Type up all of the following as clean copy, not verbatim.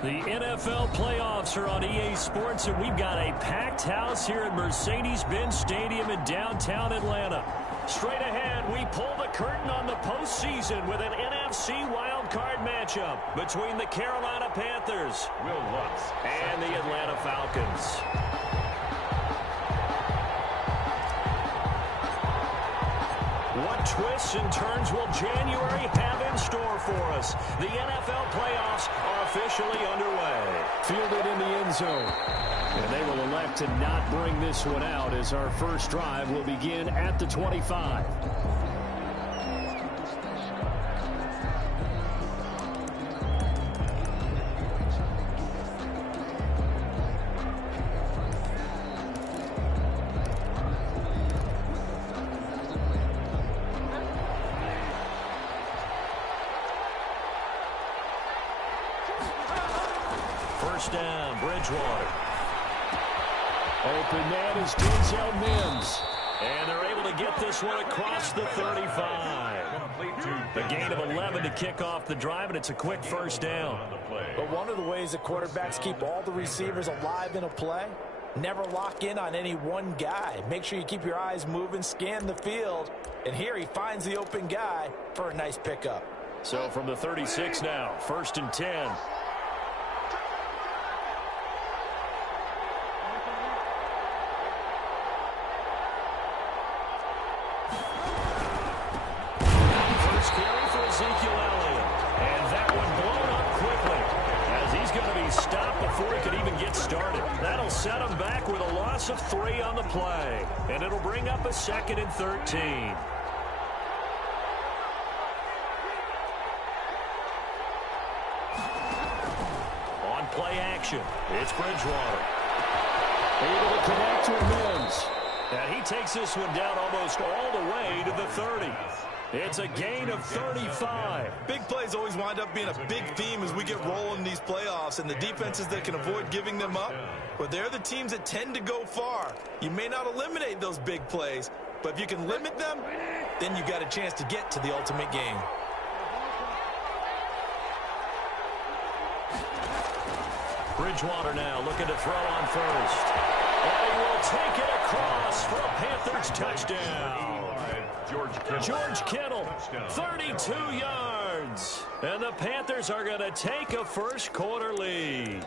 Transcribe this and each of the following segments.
The NFL playoffs are on EA Sports, and we've got a packed house here at Mercedes-Benz Stadium in downtown Atlanta. Straight ahead, we pull the curtain on the postseason with an NFC wildcard matchup between the Carolina Panthers and the Atlanta Falcons. What twists and turns will January have in store for us? The NFL playoffs are officially underway. Fielded in the end zone. And they will elect to not bring this one out as our first drive will begin at the 25. First down, Bridgewater. Open man is Denzel Mims. And they're able to get this one across the 35. A gain of 11 to kick off the drive, and it's a quick first down. But one of the ways that quarterbacks keep all the receivers alive in a play, never lock in on any one guy. Make sure you keep your eyes moving, scan the field. And here he finds the open guy for a nice pickup. So from the 36 now, 1st and 10. Set him back with a loss of 3 on the play. And it'll bring up a 2nd and 13. On play action, it's Bridgewater. Able to connect to Mims. And he takes this one down almost all the way to the 30. It's a gain of 35. Big plays always wind up being a big theme as we get rolling in these playoffs, and the defenses that can avoid giving them up, but they're the teams that tend to go far. You may not eliminate those big plays, but if you can limit them, then you got a chance to get to the ultimate game. Bridgewater now looking to throw on first. And he will take it across for a Panthers touchdown. George Kittle, 32 yards. And the Panthers are going to take a first quarter lead.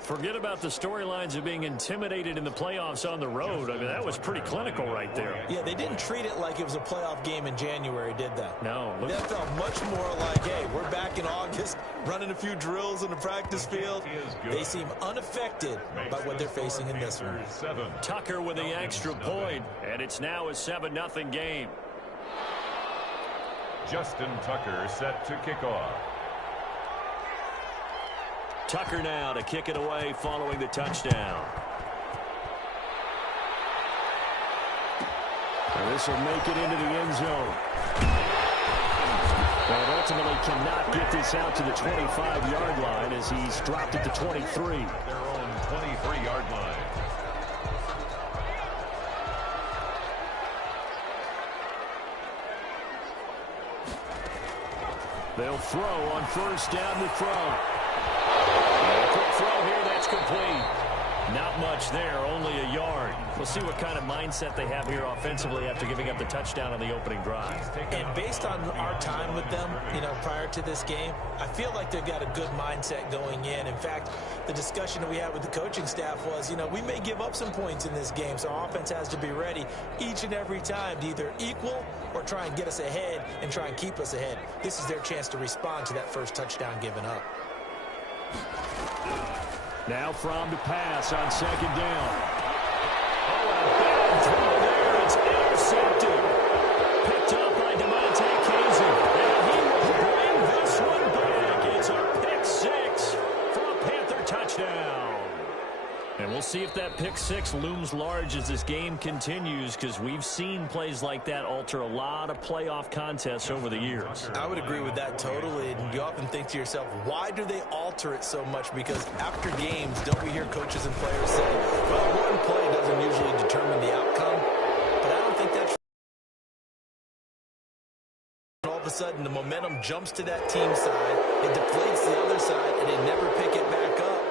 Forget about the storylines of being intimidated in the playoffs on the road. I mean, that was pretty clinical right there. Yeah, they didn't treat it like it was a playoff game in January, did they? No. That felt much more like, hey, we're back in August, running a few drills in the practice field. They seem unaffected by what they're facing in this one. Tucker with the extra point, and it's now a 7-0 game. Justin Tucker set to kick off. Tucker now to kick it away following the touchdown. And this will make it into the end zone. But ultimately cannot get this out to the 25-yard line as he's dropped at the 23. Their own 23-yard line. They'll throw on first down to throw. Quick throw here, that's complete. Not much there, only a yard. We'll see what kind of mindset they have here offensively after giving up the touchdown on the opening drive. And based on our time with them, prior to this game, I feel like they've got a good mindset going in. In fact, the discussion that we had with the coaching staff was, we may give up some points in this game, so our offense has to be ready each and every time to either equal or try and get us ahead and try and keep us ahead. This is their chance to respond to that first touchdown given up. Now from to pass on 2nd down. Oh, a bad throw there. It's intercepted. Picked up by DeMonte Casey. And he will bring this one back. It's a pick 6 for a Panther touchdown. And we'll see if that pick 6 looms large as this game continues, because we've seen plays like that alter a lot of playoff contests over the years. I would agree with that totally. And you often think to yourself, why do they alter it so much? Because after games, don't we hear coaches and players say, well, one play doesn't usually determine the outcome. But I don't think that's all of a sudden the momentum jumps to that team side. it deflates the other side, and they never pick it back up.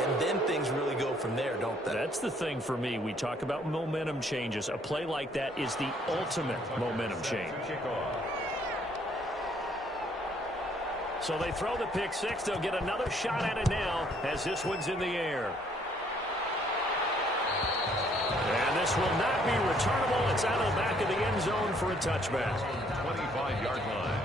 And then things really go from there, don't they? That's the thing for me. We talk about momentum changes. A play like that is the ultimate momentum change. So they throw the pick six. They'll get another shot at it now as this one's in the air. And this will not be returnable. It's out of the back of the end zone for a touchback. 25-yard line.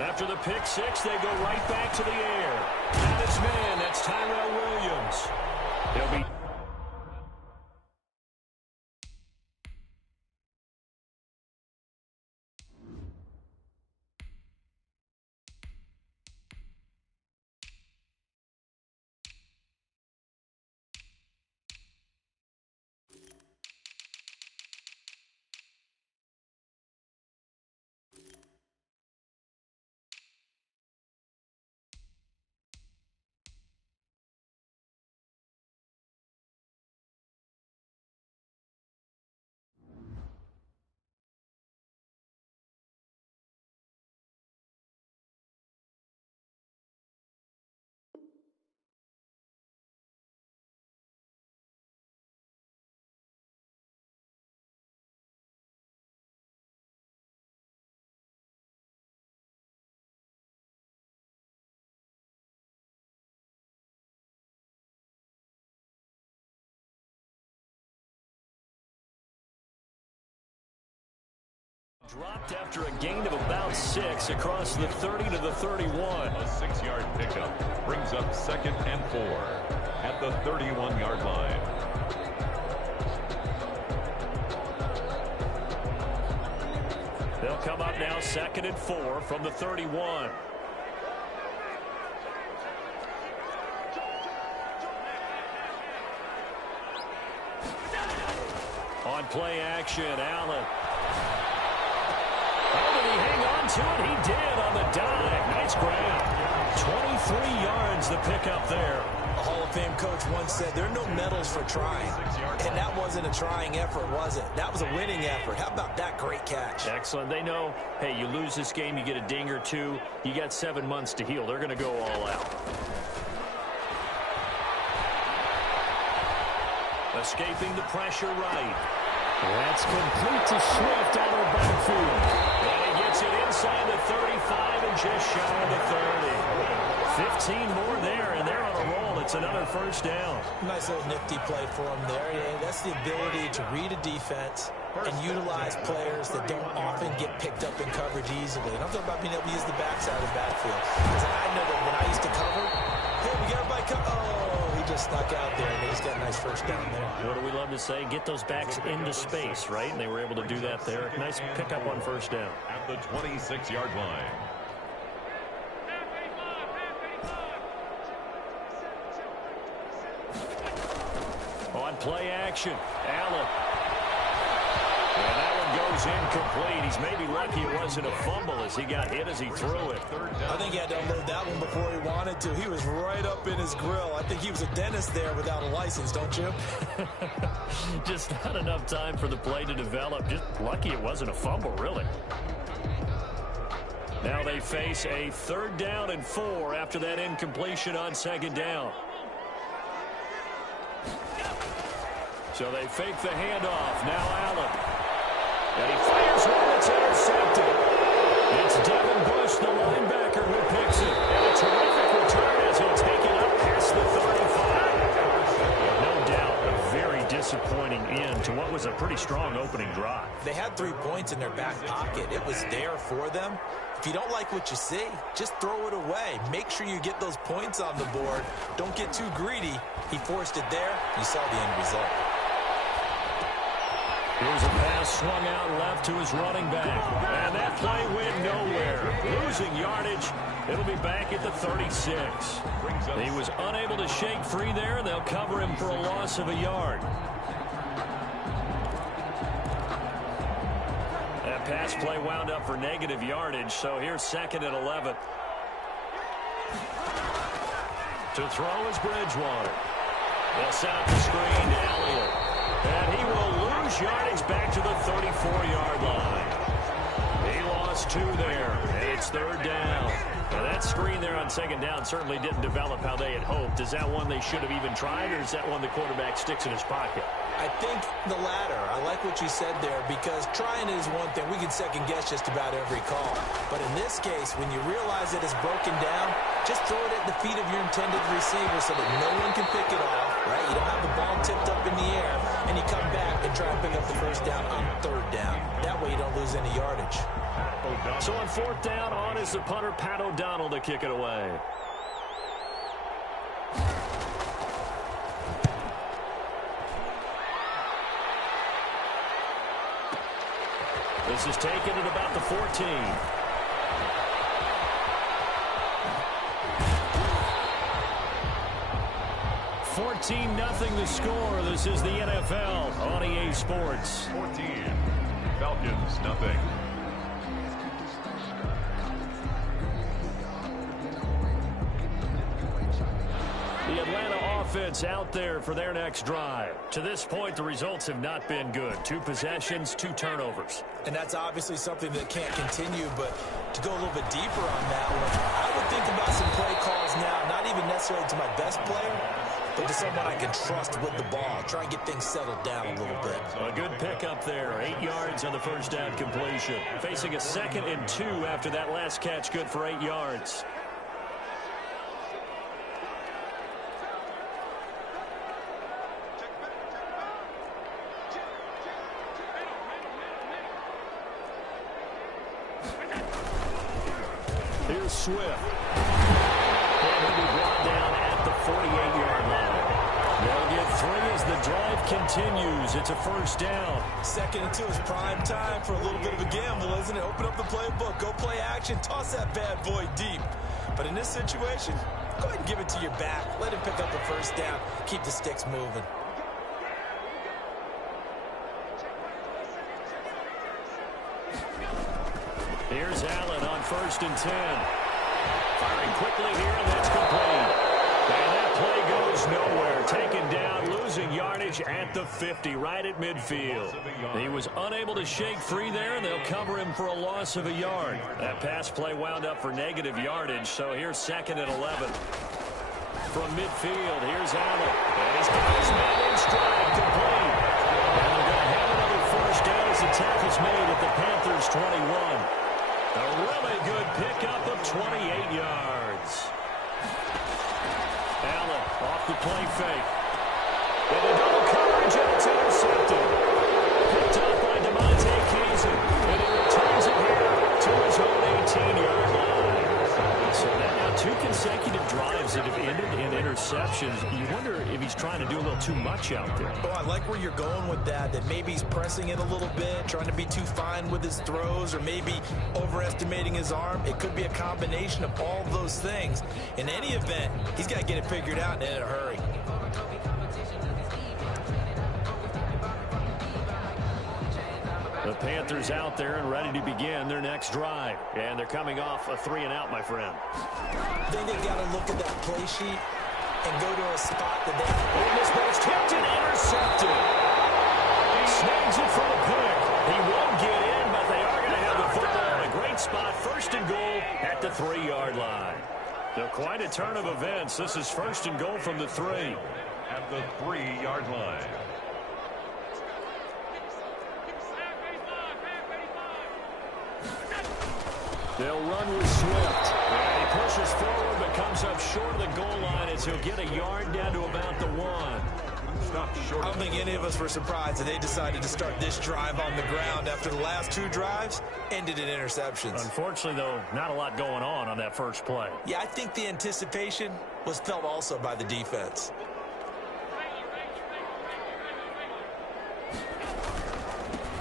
After the pick six, they go right back to the air. That is man. That's Tyrell Williams. He'll be... Dropped after a gain of about 6 across the 30 to the 31. A 6-yard pickup brings up 2nd and 4 at the 31-yard line. They'll come up now 2nd and 4 from the 31. On play action, Allen. Oh, did he hang on to it? He did on the dive. Nice grab. 23 yards the pickup there. A Hall of Fame coach once said there are no medals for trying. And that wasn't a trying effort, was it? That was a winning effort. How about that great catch? Excellent. They know, hey, you lose this game, you get a ding or two. You got 7 months to heal. They're going to go all out. Escaping the pressure right. That's complete to Swift out of the backfield. And he gets it inside the 35 and just shy of the 30. 15 more there, and they're on a roll. It's another first down. Nice little nifty play for him there. Yeah, that's the ability to read a defense and utilize players that don't often get picked up in coverage easily. And I'm talking about being able to use the backside of the backfield. Because I know that when I used to cover, hey, we got everybody cover. Oh, he just snuck out there, and he's got a nice first down there. What do we love to say? Get those backs into space, right? And they were able to do that there. Nice pickup on first down. At the 26-yard line. On play action, Allen. And that one goes incomplete. He's maybe lucky it wasn't a fumble as he got hit as he threw it. I think he had to unload that one before he wanted to. He was right up in his grill. I think he was a dentist there without a license, don't you? Just not enough time for the play to develop. Just lucky it wasn't a fumble, really. Now they face a 3rd down and 4 after that incompletion on 2nd down. So they fake the handoff. Now Allen. And he fires one that's intercepted. It's Devin Bush, the linebacker, who picks it. And a terrific return as he'll take it up past the 35. No doubt a very disappointing end to what was a pretty strong opening drive. They had 3 points in their back pocket. It was there for them. If you don't like what you see, just throw it away. Make sure you get those points on the board. Don't get too greedy. He forced it there. You saw the end result. Here's a pass swung out left to his running back. And that play went nowhere. Losing yardage. It'll be back at the 36. He was unable to shake free there. They'll cover him for a loss of a yard. That pass play wound up for negative yardage, so here's 2nd and 11. To throw is Bridgewater. They'll set up the screen to Elliott. And he will lose yardage back to the 34-yard line. He lost 2 there, and it's 3rd down. Now, that screen there on 2nd down certainly didn't develop how they had hoped. Is that one they should have even tried, or is that one the quarterback sticks in his pocket? I think the latter. I like what you said there, because trying is one thing. We can second-guess just about every call. But in this case, when you realize that it's broken down, just throw it at the feet of your intended receiver so that no one can pick it off, right? You don't have the ball tipped up in the air, and you come back and try and pick up the 1st down on 3rd down. That way you don't lose any yardage. So on 4th down, on is the punter, Pat O'Donnell, to kick it away. This is taken at about the 14. (14-0) the score. This is the NFL on EA Sports. 14. Falcons, nothing. The Atlanta offense out there for their next drive. To this point, the results have not been good. 2 possessions, 2 turnovers. And that's obviously something that can't continue, but to go a little bit deeper on that one, I would think about some play calls now, not even necessarily to my best player, but to someone I can trust with the ball. Try and get things settled down a little bit. A good pickup there. 8 yards on the 1st down completion. Facing a 2nd and 2 after that last catch, good for 8 yards. Here's Swift. And he'll be brought down at the 48-yard line. They'll get 3 as the drive continues. It's a 1st down. 2nd and 2 is prime time for a little bit of a gamble, isn't it? Open up the playbook, go play action, toss that bad boy deep. But in this situation, go ahead and give it to your back. Let him pick up the 1st down. Keep the sticks moving. Here's Allen on 1st and 10. Firing quickly here, and that's complete. And that play goes nowhere. Taken down, losing yardage at the 50, right at midfield. He was unable to shake free there, and they'll cover him for a loss of a yard. That pass play wound up for negative yardage, so here's 2nd and 11. From midfield, here's Allen. And he's got his man in stride, complete. And they're going to have another 1st down as the tackle's made at the Panthers' 21. A really good pickup of 28 yards. Allen off the play fake. And a double coverage, and it's intercepted. Picked up by DeMonte Kazin. And he returns it here to his own 18-yard line. So now 2 consecutive drives that have ended in interceptions. You wonder if he's trying to do a little too much out there. Oh, I like where you're going with that maybe he's pressing it a little bit, trying to be too fine with his throws, or maybe overestimating his arm. It could be a combination of all of those things. In any event, he's got to get it figured out and in a hurry. The Panthers out there and ready to begin their next drive. And they're coming off a 3-and-out, my friend. I think they've got to look at that play sheet and go to a spot that they... Mismatched, tipped and intercepted. Snags it for the pick. He won't get in, but they are going to have the football in a great spot. 1st and goal at the 3-yard line. So quite a turn of events. This is 1st and goal from the 3. At the 3-yard line. They'll run with Swift. And he pushes forward but comes up short of the goal line as he'll get a yard down to about the 1. I don't think any of us were surprised that they decided to start this drive on the ground after the last 2 drives ended in interceptions. Unfortunately, though, not a lot going on that first play. Yeah, I think the anticipation was felt also by the defense.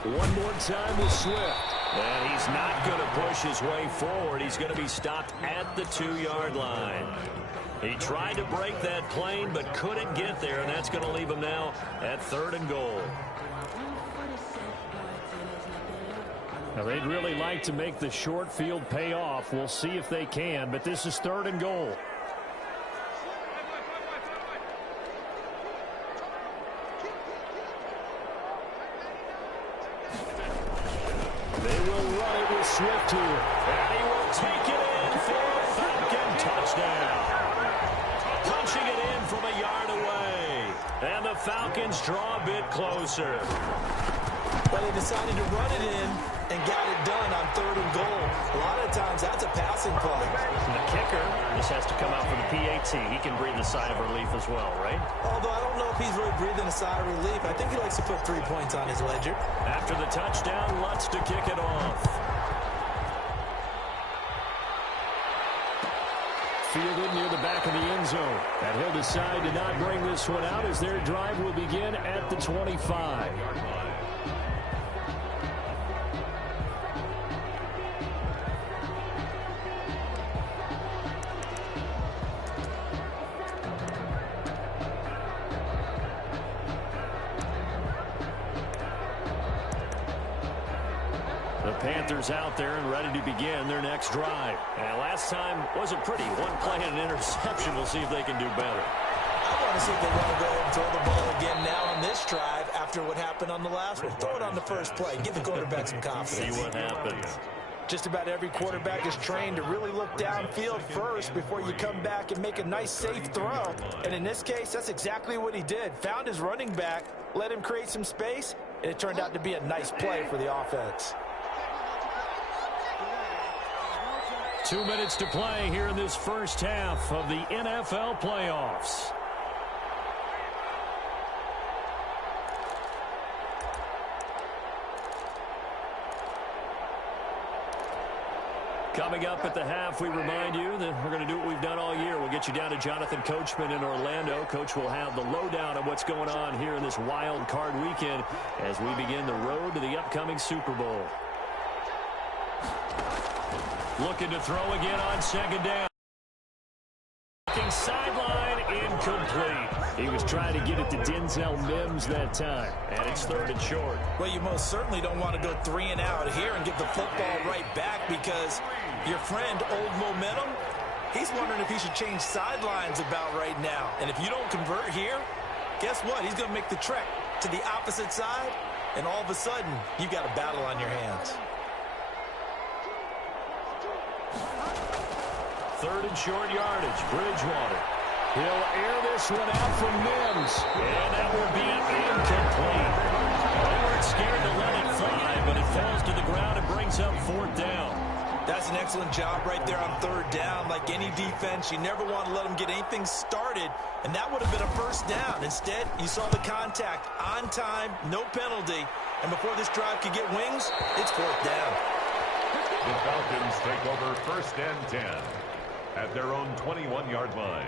One more time with Swift. And he's not going to push his way forward. He's going to be stopped at the 2-yard line. He tried to break that plane but couldn't get there, and that's going to leave him now at 3rd and goal. Now, they'd really like to make the short field pay off. We'll see if they can, but this is 3rd and goal. They will run it with Swift here. And he will take it in for a Falcon touchdown. Punching it in from a yard away. And the Falcons draw a bit closer. But they decided to run it in and got it done on 3rd and goal. A lot of times that's a passing play. And the kicker just has to come out for the PAT. He can breathe a sigh of relief as well, right? Although I don't know if he's really breathing a sigh of relief. I think he likes to put 3 points on his ledger. After the touchdown, Lutz to kick it off. Fielded near the back of the end zone. And he'll decide to not bring this one out as their drive will begin at the 25. Panthers out there and ready to begin their next drive. And last time wasn't pretty. One play and an interception. We'll see if they can do better. I want to see if they want to go ahead and throw the ball again now on this drive after what happened on the last one. Throw it on the first play. Give the quarterback some confidence. See what happens. Just about every quarterback is trained to really look downfield first before you come back and make a nice, safe throw. And in this case, that's exactly what he did. Found his running back, let him create some space, and it turned out to be a nice play for the offense. 2 minutes to play here in this first half of the NFL playoffs. Coming up at the half, we remind you that we're going to do what we've done all year. We'll get you down to Jonathan Coachman in Orlando. Coach will have the lowdown on what's going on here in this wild card weekend as we begin the road to the upcoming Super Bowl. Looking to throw again on 2nd down. Sideline incomplete. He was trying to get it to Denzel Mims that time, and it's 3rd and short. Well, you most certainly don't want to go 3 and out here and give the football right back because your friend, Old Momentum, he's wondering if he should change sidelines about right now. And if you don't convert here, guess what? He's going to make the trek to the opposite side, and all of a sudden, you've got a battle on your hands. 3rd and short yardage. Bridgewater. He'll air this one out from Mims. And that will be incomplete. They weren't scared to let it fly, but it falls to the ground and brings up 4th down. That's an excellent job right there on 3rd down. Like any defense, you never want to let them get anything started, and that would have been a 1st down. Instead, you saw the contact on time, no penalty, and before this drive could get wings, it's 4th down. The Falcons take over 1st and 10 at their own 21-yard line.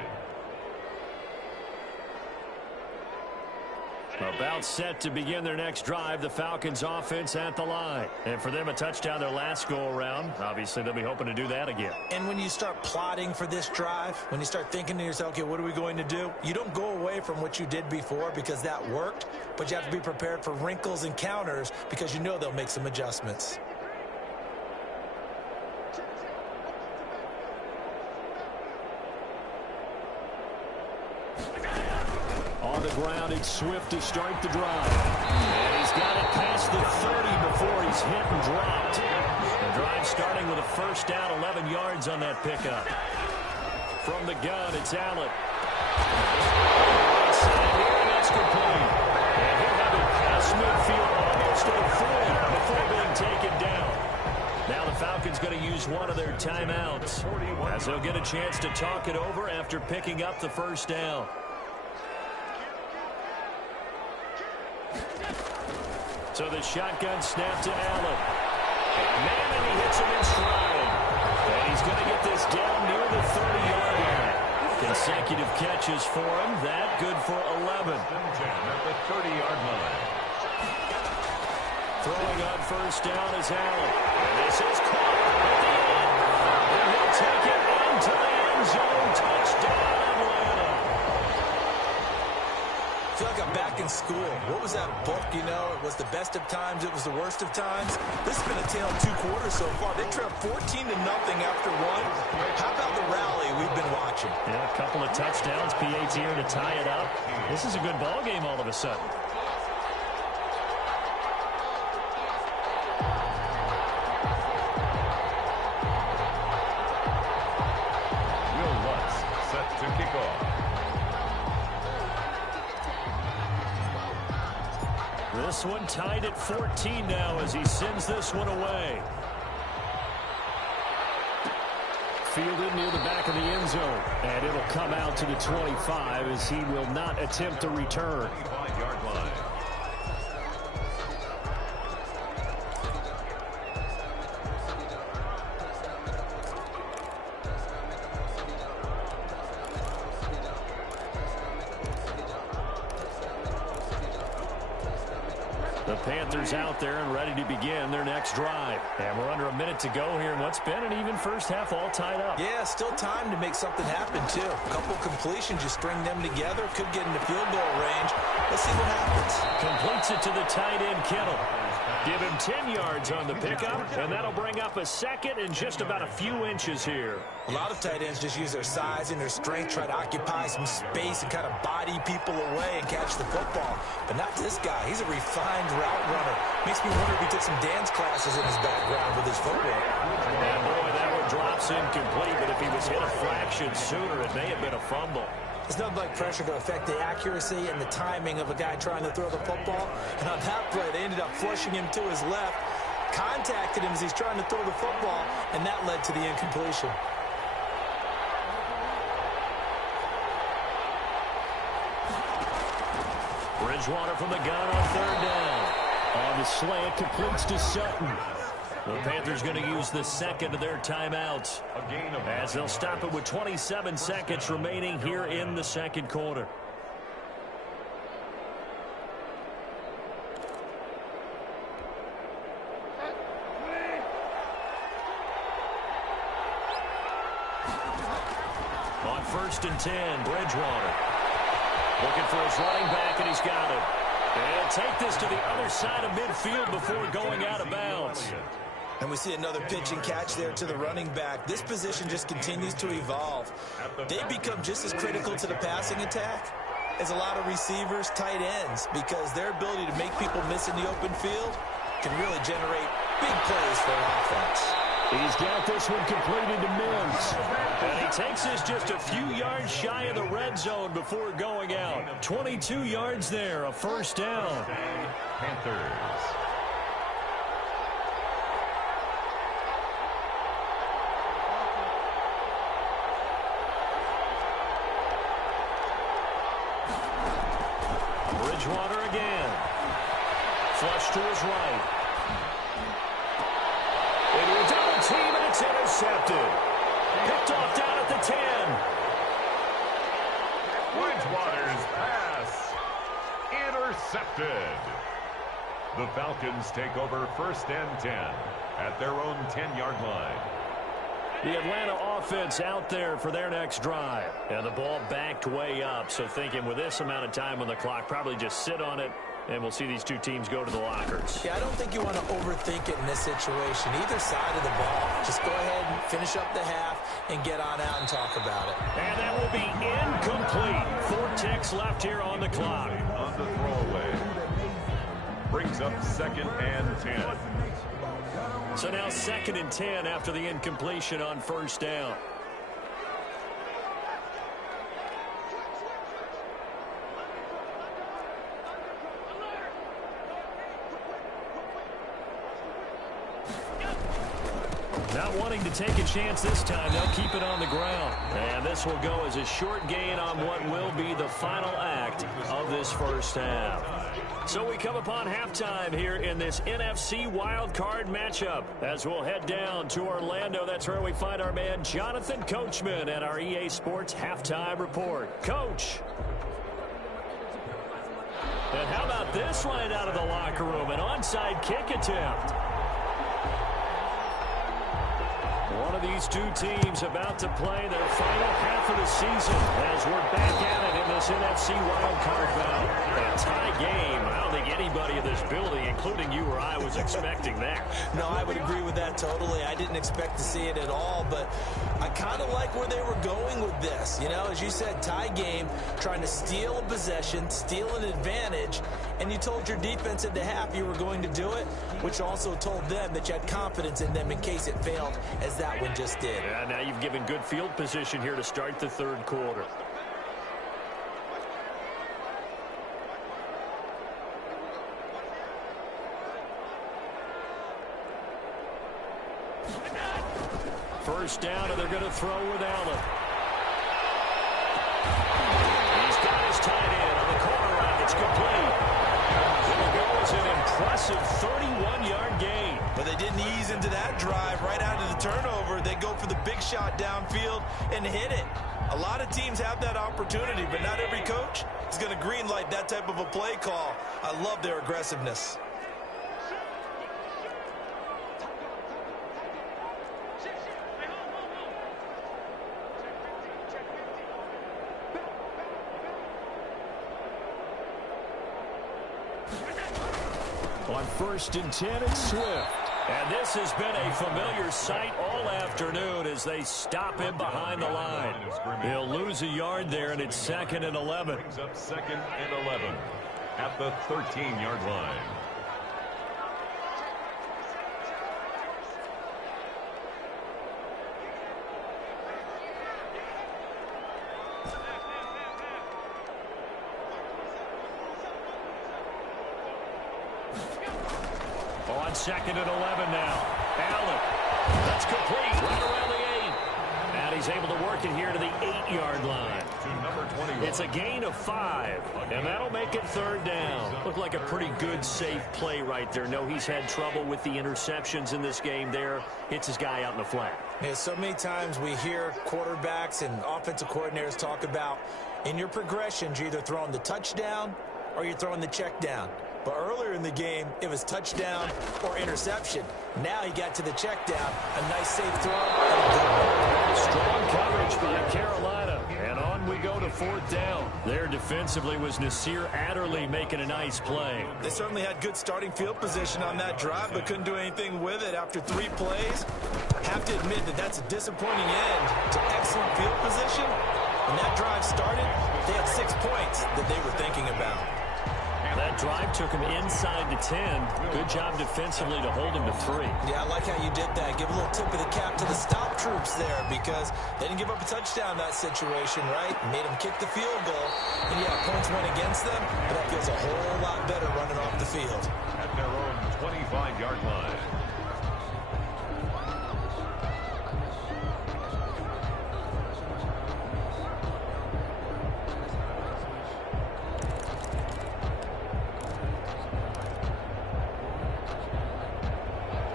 About set to begin their next drive, the Falcons offense at the line. And for them, a touchdown their last go-around. Obviously, they'll be hoping to do that again. And when you start plotting for this drive, when you start thinking to yourself, okay, what are we going to do? You don't go away from what you did before because that worked, but you have to be prepared for wrinkles and counters because you know they'll make some adjustments. On the ground, it's Swift to start the drive. And he's got it past the 30 before he's hit and dropped. The drive starting with a 1st down, 11 yards on that pickup. From the gun, it's Allen. Inside here, and that's complete. And he'll have it past midfield almost to the 40 before being taken down. Now the Falcons going to use one of their timeouts as they'll get a chance to talk it over after picking up the 1st down. So the shotgun snap to Allen. And man, and he hits him in stride. And he's going to get this down near the 30-yard line. Consecutive catches for him. That good for 11. At the 30-yard line. Throwing on 1st down is Allen. And this is caught at the end. And he'll take it into the end zone. Touchdown, Atlanta. I feel like I'm back in school. What was that book, you know? It was the best of times. It was the worst of times. This has been a tale of 2 quarters so far. They trailed 14-0 after 1. How about the rally we've been watching? Yeah, a couple of touchdowns. PA's here to tie it up. This is a good ball game all of a sudden. To kick off. This one tied at 14 now as he sends this one away. Fielded near the back of the end zone. And it'll come out to the 25 as he will not attempt to return. 25-yard line. The Panthers out there and ready to begin their next drive. And we're under a minute to go here in what's been an even first half, all tied up. Yeah, still time to make something happen, too. A couple completions, you string them together, could get into field goal range. Let's see what happens. Completes it to the tight end, Kittle. Give him 10 yards on the pickup, and that'll bring up a second in just about a few inches here. A lot of tight ends just use their size and their strength, try to occupy some space and kind of body people away and catch the football. But not this guy. He's a refined route runner. Makes me wonder if he took some dance classes in his background with his footwork. And boy, that one drops incomplete, but if he was hit a fraction sooner, it may have been a fumble. It's nothing like pressure to affect the accuracy and the timing of a guy trying to throw the football. And on that play, they ended up flushing him to his left, contacted him as he's trying to throw the football, and that led to the incompletion. Bridgewater from the gun on 3rd down. On the slant, completes to Sutton. The Panthers going to use the second of their timeouts as they'll stop it with 27 seconds remaining here in the second quarter. On 1st and 10, Bridgewater. Looking for his running back, and he's got it. And take this to the other side of midfield before going out of bounds. And we see another pitch and catch there to the running back. This position just continues to evolve. They become just as critical to the passing attack as a lot of receivers, tight ends, because their ability to make people miss in the open field can really generate big plays for an offense. He's got this one completed to Mims. And he takes this just a few yards shy of the red zone before going out. 22 yards there, a 1st down. Panthers. Bridgewater again. Flush to his right. Into a double team, and it's intercepted. Picked off down at the 10. Bridgewater's pass intercepted. The Falcons take over 1st and 10 at their own 10-yard line. The Atlanta offense out there for their next drive. And the ball backed way up, so thinking with this amount of time on the clock, probably just sit on it, and we'll see these two teams go to the lockers. Yeah, I don't think you want to overthink it in this situation. Either side of the ball. Just go ahead and finish up the half and get on out and talk about it. And that will be incomplete. 4 ticks left here on the clock. On the throwaway. Brings up 2nd and 10. So now 2nd and 10 after the incompletion on 1st down. Not wanting to take a chance this time, they'll keep it on the ground. And this will go as a short gain on what will be the final act of this 1st half. So we come upon halftime here in this NFC wildcard matchup as we'll head down to Orlando. That's where we find our man Jonathan Coachman at our EA Sports Halftime Report. Coach. And how about this right out of the locker room? An onside kick attempt. One of these these two teams about to play their final half of the season as we're back at it in this NFC wildcard bout. A tie game. I don't think anybody in this building, including you or I, was expecting that. No, I would agree with that totally. I didn't expect to see it at all, but I kind of like where they were going with this. You know, as you said, tie game, trying to steal a possession, steal an advantage, and you told your defense at the half you were going to do it, which also told them that you had confidence in them in case it failed, as that one just did. Yeah, now you've given good field position here to start the third quarter. First down, and they're going to throw with Allen. He's got his tight end on the corner route. It's complete. It'll go as an impressive 31-yard gain. But they didn't ease into that drive right out of the turnover. They go for the big shot downfield and hit it. A lot of teams have that opportunity, but not every coach is going to green light that type of a play call. I love their aggressiveness. On 1st and 10, it's Swift. And this has been a familiar sight all afternoon as they stop him behind the line. He'll lose a yard there, and it's 2nd and 11. Brings up 2nd and 11 at the 13-yard line. On 2nd and 11 now. Allen. That's complete. Right around the 8. And he's able to work it here to the 8-yard line. To number 21. It's a gain of 5. And that'll make it 3rd down. Looked like a pretty good, safe play right there. No, he's had trouble with the interceptions in this game there. Hits his guy out in the flat. Yeah, so many times we hear quarterbacks and offensive coordinators talk about in your progressions, you're either throwing the touchdown or you're throwing the check down. But earlier in the game, it was touchdown or interception. Now he got to the check down. A nice safe throw and a good one. Strong coverage by Carolina. And on we go to 4th down. There defensively was Nasir Adderley making a nice play. They certainly had good starting field position on that drive, but couldn't do anything with it after 3 plays. Have to admit that that's a disappointing end to excellent field position. When that drive started, they had 6 points that they were thinking about. That drive took him inside the 10. Good job defensively to hold him to 3. Yeah, I like how you did that. Give a little tip of the cap to the stop troops there because they didn't give up a touchdown in that situation, right? Made them kick the field goal. And, yeah, points went against them, but that feels a whole lot better running off the field. At their own 25-yard line.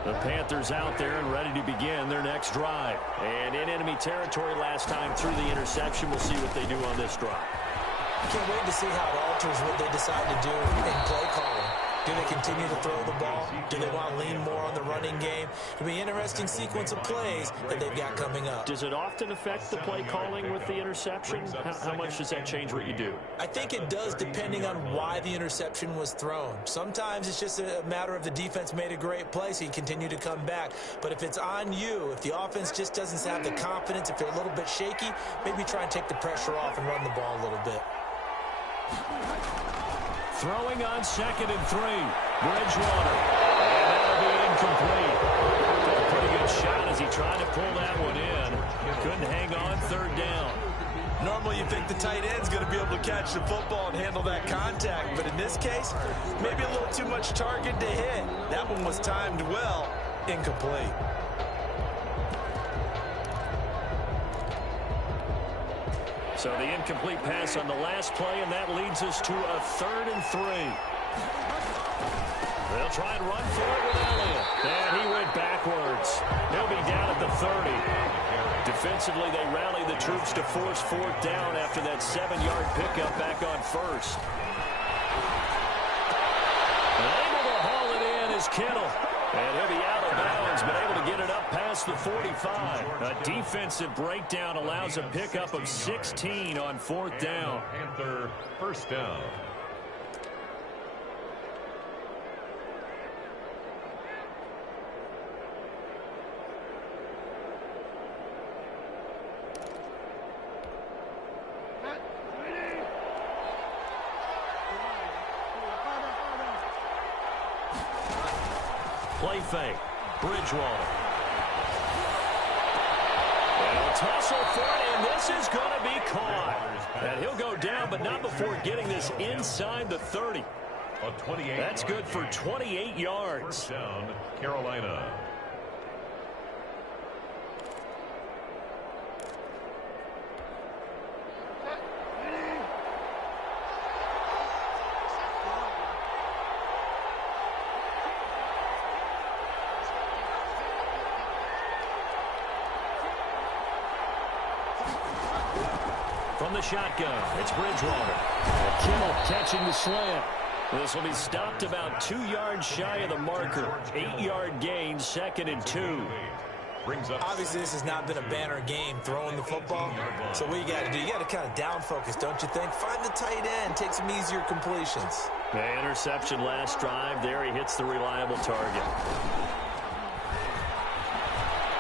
The Panthers out there and ready to begin their next drive. And in enemy territory last time through the interception. We'll see what they do on this drive. Can't wait to see how it alters what they decide to do in play calling. Do they continue to throw the ball? Do they want to lean more on the running game? It'll be an interesting sequence of plays that they've got coming up. Does it often affect the play calling with the interception? How much does that change what you do? I think it does depending on why the interception was thrown. Sometimes it's just a matter of the defense made a great play, so you continue to come back. But if it's on you, if the offense just doesn't have the confidence, if they're a little bit shaky, maybe try and take the pressure off and run the ball a little bit. Throwing on 2nd and 3. Bridgewater. And that'll be incomplete. Took a pretty good shot as he tried to pull that one in. Couldn't hang on 3rd down. Normally you think the tight end's going to be able to catch the football and handle that contact. But in this case, maybe a little too much target to hit. That one was timed well. Incomplete. So the incomplete pass on the last play, and that leads us to a 3rd and 3. They'll try and run for it with Elliott. And he went backwards. He'll be down at the 30. Defensively, they rally the troops to force 4th down after that 7-yard pickup back on 1st. And able to haul it in is Kittle. And he'll be out of bounds, but able to get it up past the 45. A defensive breakdown allows a pickup of 16 on 4th down. Panther first down. Play fake. Bridgewater. And a tussle for it, and this is going to be caught. And he'll go down, but not before getting this inside the 30. That's good for 28 yards. First down, Carolina. From the shotgun, it's Bridgewater. Kittle catching the slant. This will be stopped about 2 yards shy of the marker. 8-yard gain, 2nd and 2. Obviously, this has not been a banner game throwing the football. So what you got to do, you got to kind of down focus, don't you think? Find the tight end, take some easier completions. The interception last drive. There he hits the reliable target.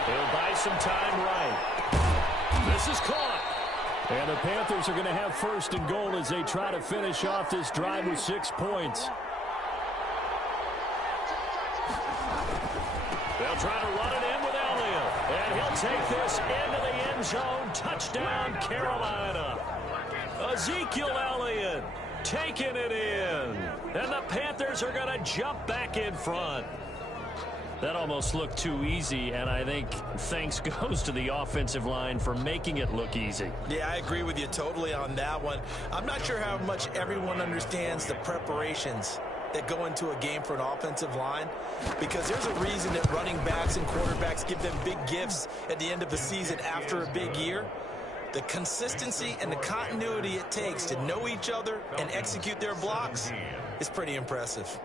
He'll buy some time right. This is caught. And the Panthers are going to have 1st and goal as they try to finish off this drive with 6 points. They'll try to run it in with Elliott. And he'll take this into the end zone. Touchdown, Carolina. Ezekiel Elliott taking it in. And the Panthers are going to jump back in front. That almost looked too easy, and I think thanks goes to the offensive line for making it look easy. Yeah, I agree with you totally on that one. I'm not sure how much everyone understands the preparations that go into a game for an offensive line, because there's a reason that running backs and quarterbacks give them big gifts at the end of the season after a big year. The consistency and the continuity it takes to know each other and execute their blocks is pretty impressive.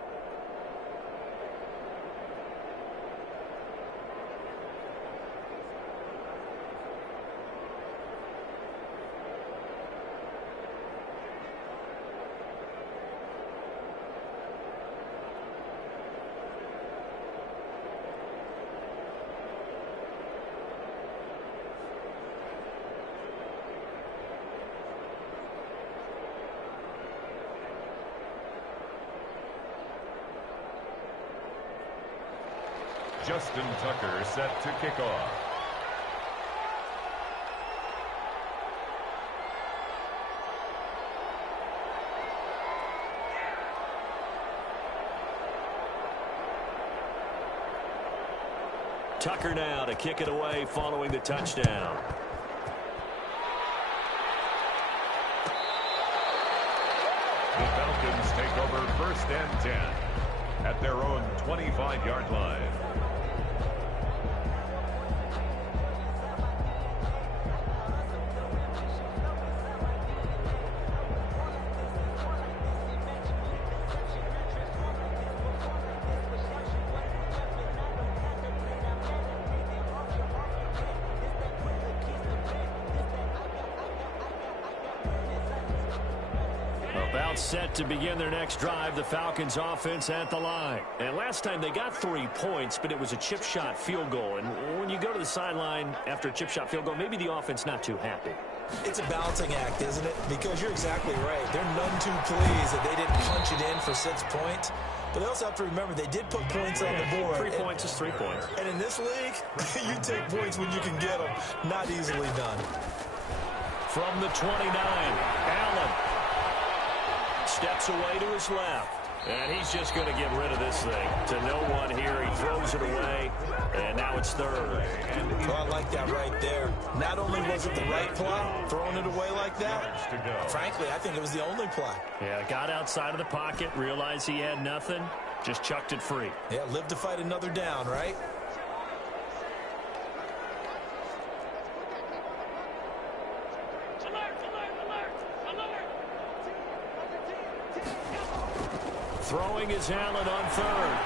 Justin Tucker set to kick off. Tucker now to kick it away following the touchdown. The Falcons take over 1st and 10 at their own 25-yard line. Set to begin their next drive, the Falcons offense at the line. And last time they got 3 points, but it was a chip shot field goal. And when you go to the sideline after a chip shot field goal, maybe the offense not too happy. It's a balancing act, isn't it? Because you're exactly right. They're none too pleased that they didn't punch it in for 6 points. But they also have to remember they did put points on the board. 3 points is 3 points. And in this league, you take points when you can get them. Not easily done. From the 29, Allen steps away to his left. And he's just going to get rid of this thing. To no one here. He throws it away. And now it's 3rd. Well, I like that right there. Not only was it the right play, throwing it away like that, frankly, I think it was the only play. Yeah, got outside of the pocket, realized he had nothing, just chucked it free. Yeah, live to fight another down, right? Throwing is Allen on 3rd.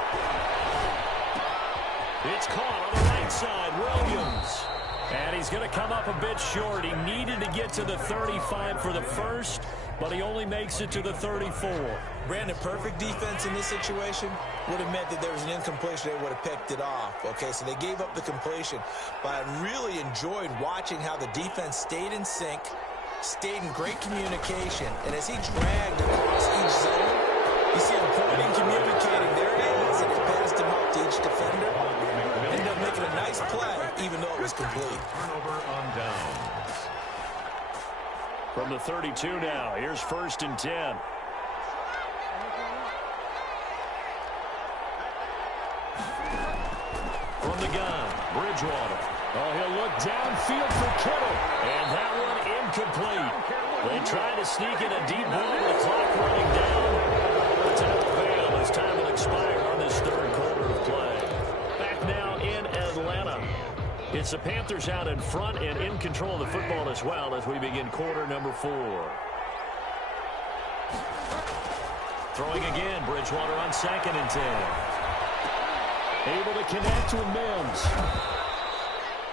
It's caught on the right side. Williams. And he's going to come up a bit short. He needed to get to the 35 for the first, but he only makes it to the 34. Brandon, perfect defense in this situation would have meant that there was an incompletion. They would have picked it off. Okay, so they gave up the completion. But I really enjoyed watching how the defense stayed in sync, stayed in great communication. And as he dragged across each zone, you see him pointing, communicating. There it is, and it passed him up to each defender. Ended up making a nice play, even though it was complete. Turnover on downs. From the 32 now, here's 1st and 10. From the gun, Bridgewater. Oh, he'll look downfield for Kittle. And that one incomplete. They try to sneak in a deep ball with the clock running down. But to no avail as time will expire on this third quarter of play. Back now in Atlanta. It's the Panthers out in front and in control of the football as well as we begin quarter number 4. Throwing again, Bridgewater on 2nd and 10. Able to connect with Mims.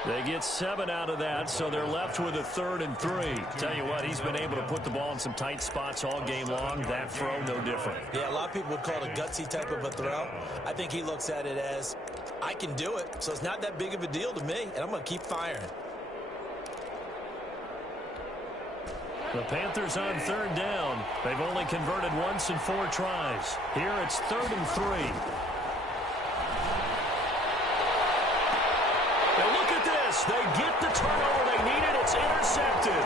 They get 7 out of that, so they're left with a 3rd and 3. Tell you what, he's been able to put the ball in some tight spots all game long. That throw, no different. Yeah, a lot of people would call it a gutsy type of a throw. I think he looks at it as, I can do it, so it's not that big of a deal to me, and I'm going to keep firing. The Panthers on 3rd down. They've only converted once in 4 tries. Here it's 3rd and 3. And look at this. They get the turnover they needed. It's intercepted.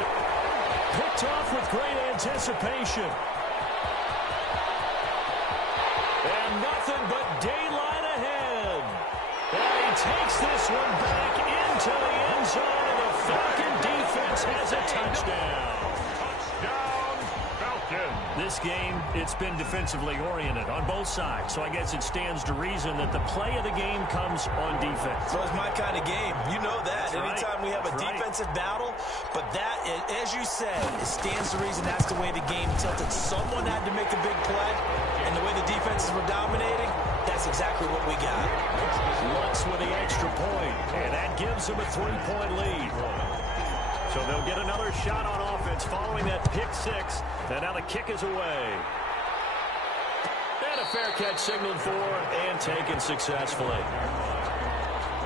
Picked off with great anticipation. And nothing but daylight ahead. And he takes this one back into the end zone, and the Falcon defense has a touchdown. Touchdown, Falcons. This game, it's been defensively oriented on both sides, so I guess it stands to reason that the play of the game comes on defense. So it's my kind of game. You know that. That's Anytime right. we have a defensive battle, but that, as you said, it stands to reason that's the way the game tilted. Someone had to make a big play, and the way the defenses were dominating, that's exactly what we got. Lutz with the extra point, and that gives them a 3-point lead. So they'll get another shot on offense following that pick 6, and now the kick is away. And a fair catch signaled for and taken successfully.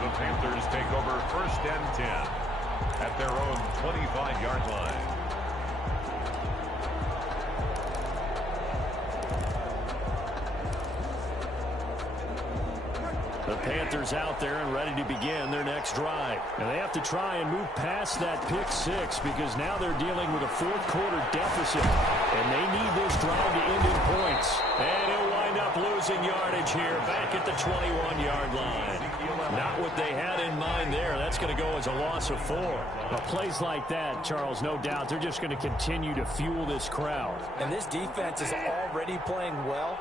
The Panthers take over 1st and 10 at their own 25-yard line. The Panthers out there and ready to begin their next drive. And they have to try and move past that pick 6 because now they're dealing with a 4th quarter deficit. And they need this drive to end in points. And he'll wind up losing yardage here back at the 21-yard line. Not what they had in mind there. That's going to go as a loss of 4. Now, plays like that, Charles, no doubt, they're just going to continue to fuel this crowd. And this defense is already playing well,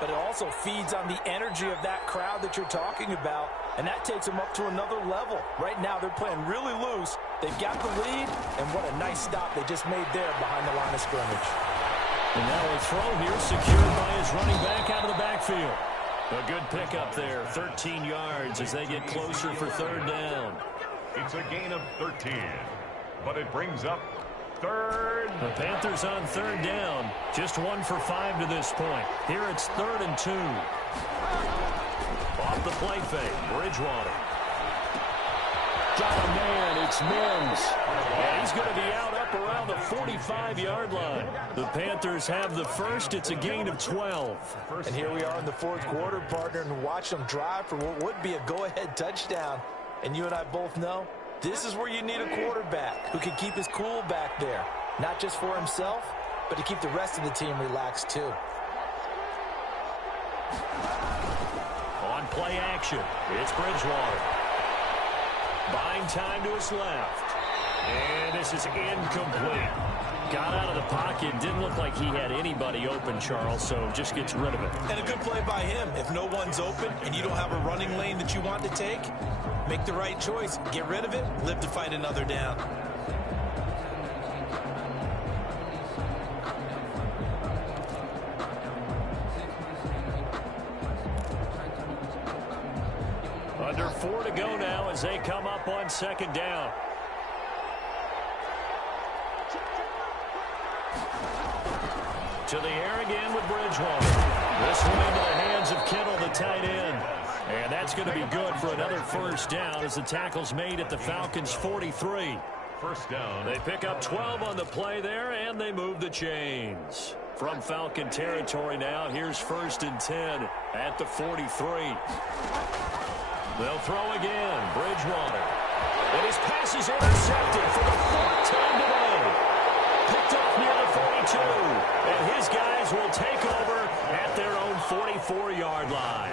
but it also feeds on the energy of that crowd that you're talking about, and that takes them up to another level. Right now, they're playing really loose. They've got the lead, and what a nice stop they just made there behind the line of scrimmage. And now a throw here secured by his running back out of the backfield. A good pickup there, 13 yards as they get closer for 3rd down. It's a gain of 13, but it brings up 3rd. The Panthers on 3rd down. Just 1 for 5 to this point. Here it's 3rd and 2. Off the play fake, Bridgewater. Got a man, it's Mims. And he's going to be out up around the 45-yard line. The Panthers have the first. It's a gain of 12. And here we are in the 4th quarter, partner, and watch them drive for what would be a go-ahead touchdown. And you and I both know this is where you need a quarterback who can keep his cool back there. Not just for himself, but to keep the rest of the team relaxed too. On play action, it's Bridgewater. Buying time to his left. And this is incomplete. Got out of the pocket. Didn't look like he had anybody open, Charles, so just gets rid of it. And a good play by him. If no one's open and you don't have a running lane that you want to take, make the right choice. Get rid of it. Live to fight another down. Under 4 to go now as they come up on second down. To the air again with Bridgewater. This one into the hands of Kittle, the tight end. And that's going to be good for another first down as the tackle's made at the Falcons' 43. First down. They pick up 12 on the play there, and they move the chains. From Falcon territory now, here's 1st and 10 at the 43. They'll throw again. Bridgewater. And his pass is intercepted for the 4th time today. Picked off near the 42. And his guys will take over at their own 44-yard line.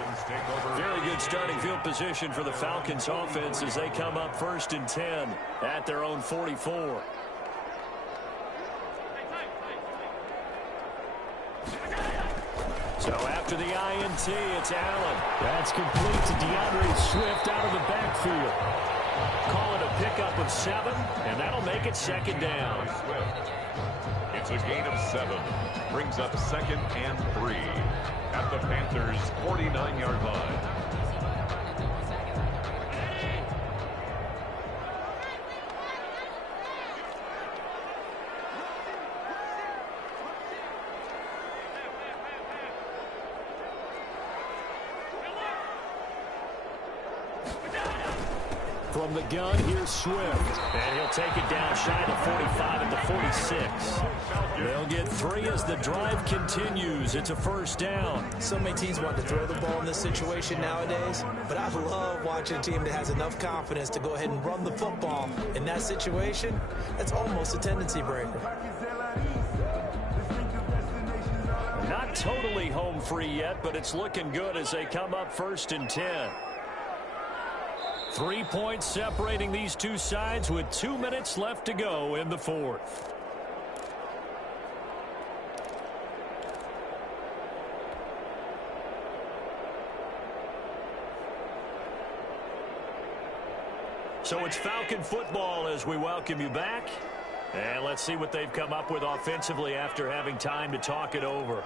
Very good starting field position for the Falcons offense as they come up 1st and 10 at their own 44. So after the INT, it's Allen. That's complete to DeAndre Swift out of the backfield. Call it a pickup of 7, and that'll make it 2nd down. It's a gain of 7. Brings up 2nd and 3 at the Panthers' 49-yard line. From the gun, here's Swift. And he'll take it down shy of 45 at the 46. They'll get 3 as the drive continues. It's a first down. So many teams want to throw the ball in this situation nowadays, but I love watching a team that has enough confidence to go ahead and run the football. In that situation, that's almost a tendency breaker. Not totally home free yet, but it's looking good as they come up 1st and 10. 3 points separating these two sides with 2 minutes left to go in the 4th. So it's Falcon football as we welcome you back. And let's see what they've come up with offensively after having time to talk it over.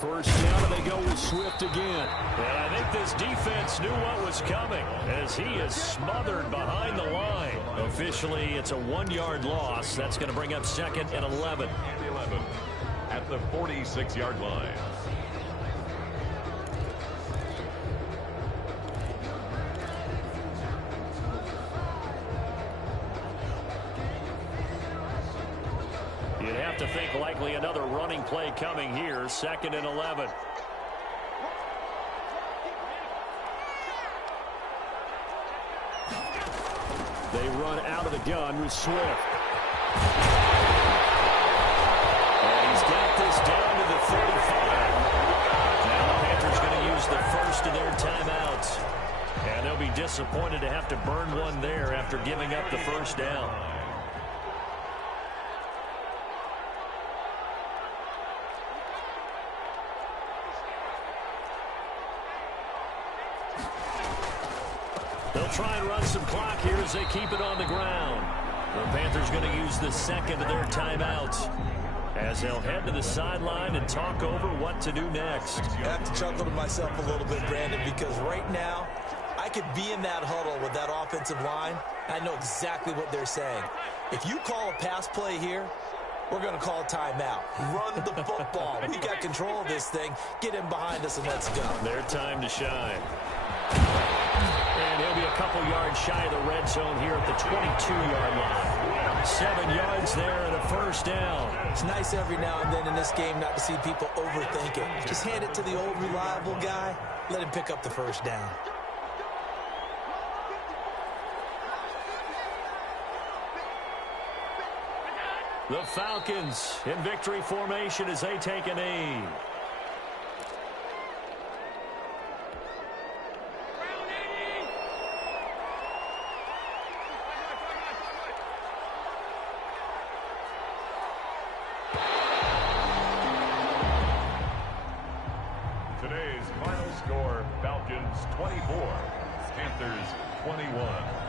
First down, and they go with Swift again. And I think this defense knew what was coming as he is smothered behind the line. Officially, it's a 1-yard loss. That's going to bring up 2nd and 11. And 11 at the 46-yard line. You'd have to think likely another running play coming here. 2nd and 11. They run out of the gun with Swift. And he's got this down to the 35. Now the Panthers going to use the first of their timeouts. And they'll be disappointed to have to burn one there after giving up the first down. They'll try and run some clock here as they keep it on the ground. The Panthers going to use the second of their timeouts as they'll head to the sideline and talk over what to do next. I have to chuckle to myself a little bit, Brandon, because right now I could be in that huddle with that offensive line. I know exactly what they're saying. If you call a pass play here, we're going to call a timeout. Run the football. We got control of this thing. Get in behind us and let's go. Their time to shine. And he'll be a couple yards shy of the red zone here at the 22-yard line. 7 yards there and a first down. It's nice every now and then in this game not to see people overthink it. Just hand it to the old reliable guy. Let him pick up the first down. The Falcons in victory formation as they take a knee. Today's final score, Falcons 24, Panthers 21.